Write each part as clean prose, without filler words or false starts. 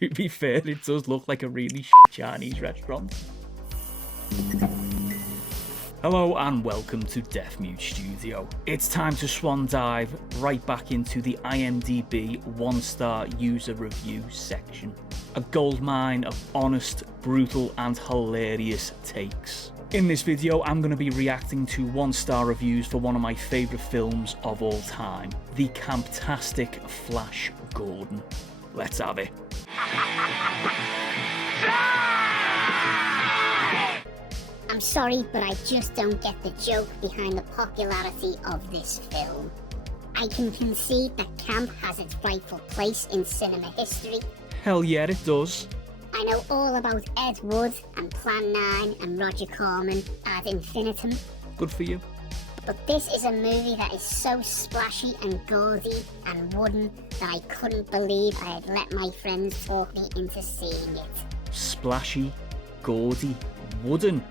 To be fair, it does look like a really Chinese restaurant. Hello and welcome to Deaf Mute Studio. It's time to swan dive right back into the IMDb 1-star user review section. A goldmine of honest, brutal and hilarious takes. In this video, I'm going to be reacting to 1-star reviews for one of my favourite films of all time, the camptastic Flash Gordon. Let's have it. I'm sorry, but I just don't get the joke behind the popularity of this film. I can concede that camp has its rightful place in cinema history. Hell yeah, it does. I know all about Ed Wood and Plan 9 and Roger Corman ad infinitum. Good for you. But this is a movie that is so splashy and gaudy and wooden that I couldn't believe I had let my friends talk me into seeing it. Splashy, gaudy, wooden.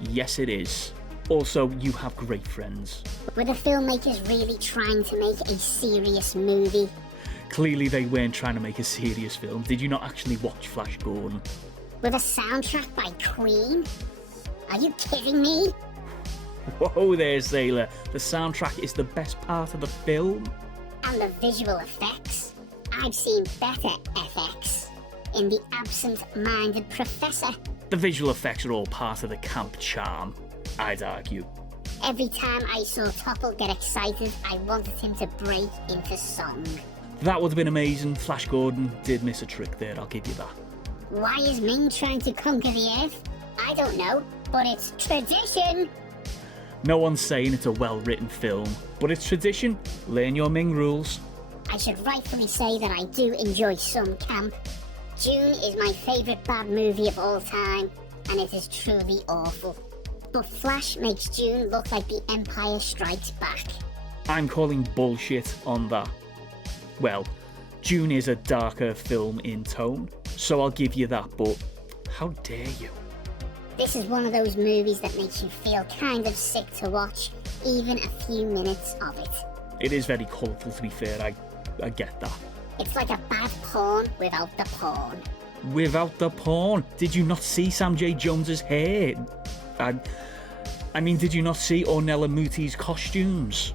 Yes, it is. Also, you have great friends. Were the filmmakers really trying to make a serious movie? Clearly they weren't trying to make a serious film. Did you not actually watch Flash Gordon? With a soundtrack by Queen? Are you kidding me? Whoa there, Sailor. The soundtrack is the best part of the film. And the visual effects? I've seen better FX in The Absent-Minded Professor. The visual effects are all part of the camp charm, I'd argue. Every time I saw Topple get excited, I wanted him to break into song. That would have been amazing. Flash Gordon did miss a trick there, I'll give you that. Why is Ming trying to conquer the Earth? I don't know, but it's tradition. No one's saying it's a well-written film, but it's tradition. Learn your Ming rules. I should rightfully say that I do enjoy some camp. June is my favourite bad movie of all time, and it is truly awful. But Flash makes June look like The Empire Strikes Back. I'm calling bullshit on that. Well, June is a darker film in tone, so I'll give you that, but how dare you? This is one of those movies that makes you feel kind of sick to watch, even a few minutes of it. It is very colourful, to be fair, I get that. It's like a bad porn without the porn. Without the porn? Did you not see Sam J. Jones's hair? I mean, did you not see Ornella Muti's costumes?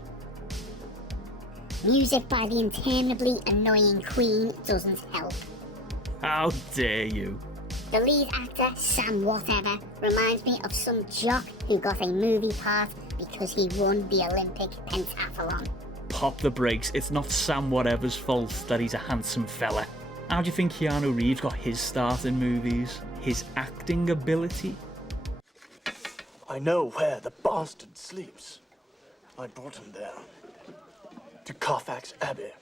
Music by the interminably annoying Queen doesn't help. How dare you? The lead actor, Sam Whatever, reminds me of some jock who got a movie part because he won the Olympic pentathlon. Pop the brakes, it's not Sam Whatever's fault that he's a handsome fella. How do you think Keanu Reeves got his start in movies? His acting ability? I know where the bastard sleeps. I brought him there. To Carfax Abbey.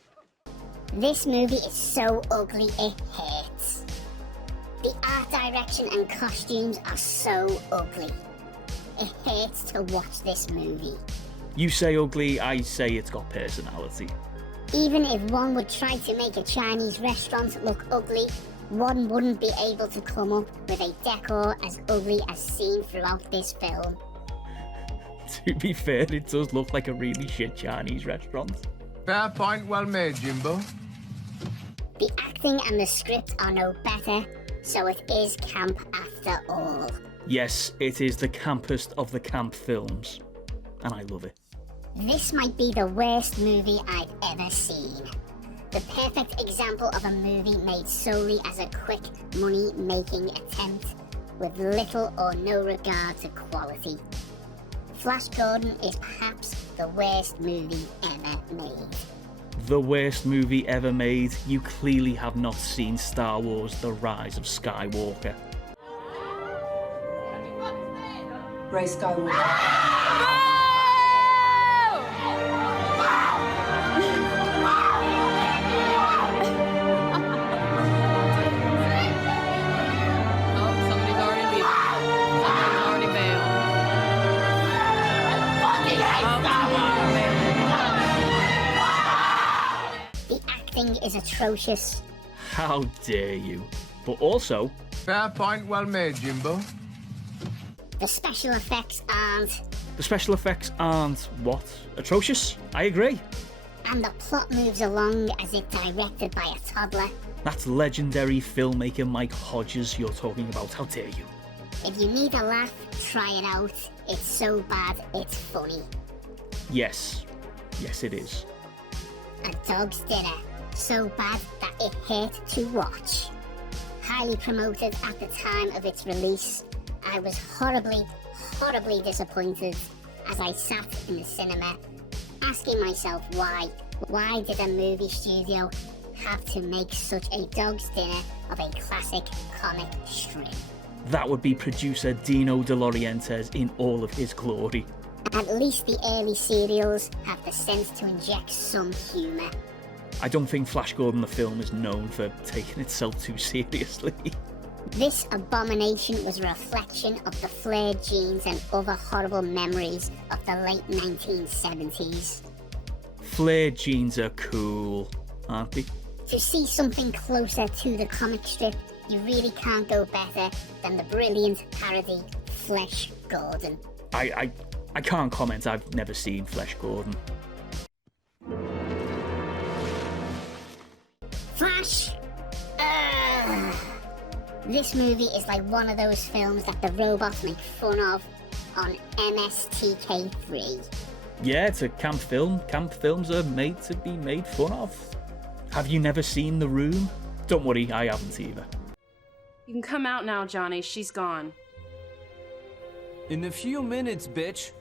This movie is so ugly it hurts. The art direction and costumes are so ugly. It hurts to watch this movie. You say ugly, I say it's got personality. Even if one would try to make a Chinese restaurant look ugly, one wouldn't be able to come up with a decor as ugly as seen throughout this film. To be fair, it does look like a really shit Chinese restaurant. Fair point, well made, Jimbo. The acting and the script are no better, so it is camp after all. Yes, it is the campest of the camp films, and I love it. This might be the worst movie I've ever seen. The perfect example of a movie made solely as a quick money-making attempt, with little or no regard to quality. Flash Gordon is perhaps the worst movie ever made. The worst movie ever made? You clearly have not seen Star Wars: The Rise of Skywalker. Ray Skywalker. Is atrocious. How dare you? But also... Fair point, well made, Jimbo. The special effects aren't... The special effects aren't, what? Atrocious? I agree. And the plot moves along as if directed by a toddler. That's legendary filmmaker Mike Hodges you're talking about, how dare you? If you need a laugh, try it out. It's so bad, it's funny. Yes. Yes, it is. A Dog's Dinner. So bad that it hurt to watch. Highly promoted at the time of its release, I was horribly disappointed as I sat in the cinema asking myself why. Why did a movie studio have to make such a Dog's Dinner of a classic comic strip? That would be producer Dino De Laurentiis in all of his glory. At least the early serials have the sense to inject some humour. I don't think Flash Gordon the film is known for taking itself too seriously. This abomination was a reflection of the flared genes and other horrible memories of the late 1970s. Flared jeans are cool, aren't they? To see something closer to the comic strip, you really can't go better than the brilliant parody Flash Gordon. I can't comment, I've never seen Flash Gordon. Flash! This movie is like one of those films that the robots make fun of on MSTK3. Yeah, it's a camp film. Camp films are made to be made fun of. Have you never seen The Room? Don't worry, I haven't either. You can come out now, Johnny. She's gone. In a few minutes, bitch.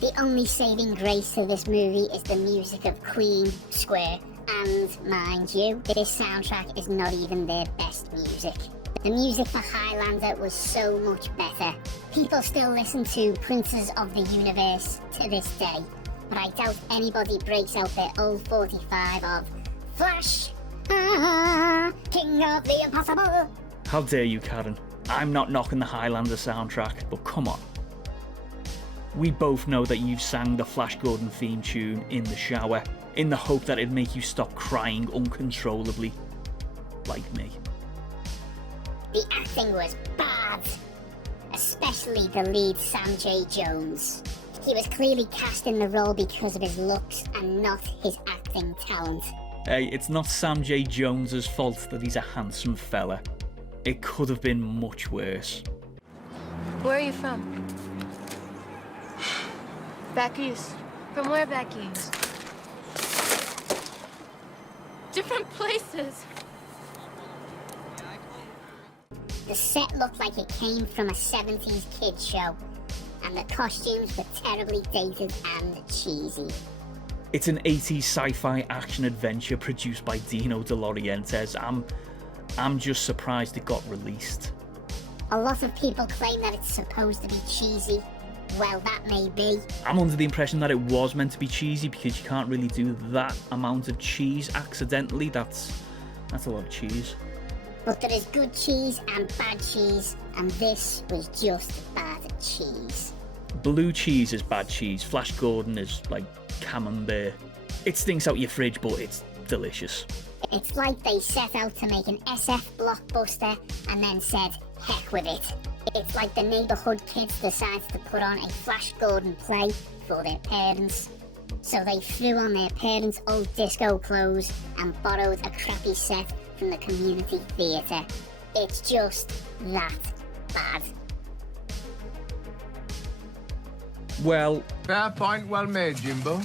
The only saving grace to this movie is the music of Queen, Square, and mind you, this soundtrack is not even their best music. The music for Highlander was so much better. People still listen to Princes of the Universe to this day, but I doubt anybody breaks out their old 45 of Flash, King of the Impossible. How dare you, Karen? I'm not knocking the Highlander soundtrack, but come on. We both know that you've sang the Flash Gordon theme tune in the shower, in the hope that it'd make you stop crying uncontrollably. Like me. The acting was bad, especially the lead Sam J. Jones. He was clearly cast in the role because of his looks and not his acting talent. Hey, it's not Sam J. Jones's fault that he's a handsome fella. It could have been much worse. Where are you from? Back east. From where back east? Different places. The set looked like it came from a 70s kids show, and the costumes were terribly dated and cheesy. It's an 80s sci-fi action adventure produced by Dino De Laurentiis. I'm just surprised it got released. A lot of people claim that it's supposed to be cheesy. Well, that may be. I'm under the impression that it was meant to be cheesy because you can't really do that amount of cheese accidentally. That's a lot of cheese. But there is good cheese and bad cheese, and this was just bad cheese. Blue cheese is bad cheese. Flash Gordon is like camembert. It stinks out your fridge, but it's delicious. It's like they set out to make an SF blockbuster and then said, heck with it. It's like the neighbourhood kids decided to put on a Flash Gordon play for their parents. So they threw on their parents' old disco clothes and borrowed a crappy set from the community theatre. It's just that bad. Well, Fair point well made, Jimbo.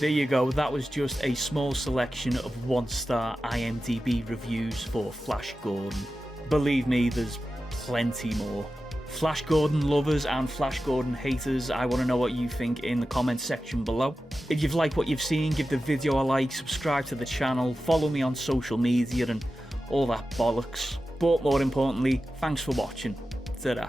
there you go. That was just a small selection of 1-star IMDb reviews for Flash Gordon. Believe me, there's plenty more. Flash Gordon lovers and Flash Gordon haters, I want to know what you think in the comments section below. If you've liked what you've seen, give the video a like, subscribe to the channel, follow me on social media and all that bollocks. But more importantly, thanks for watching. Ta-da.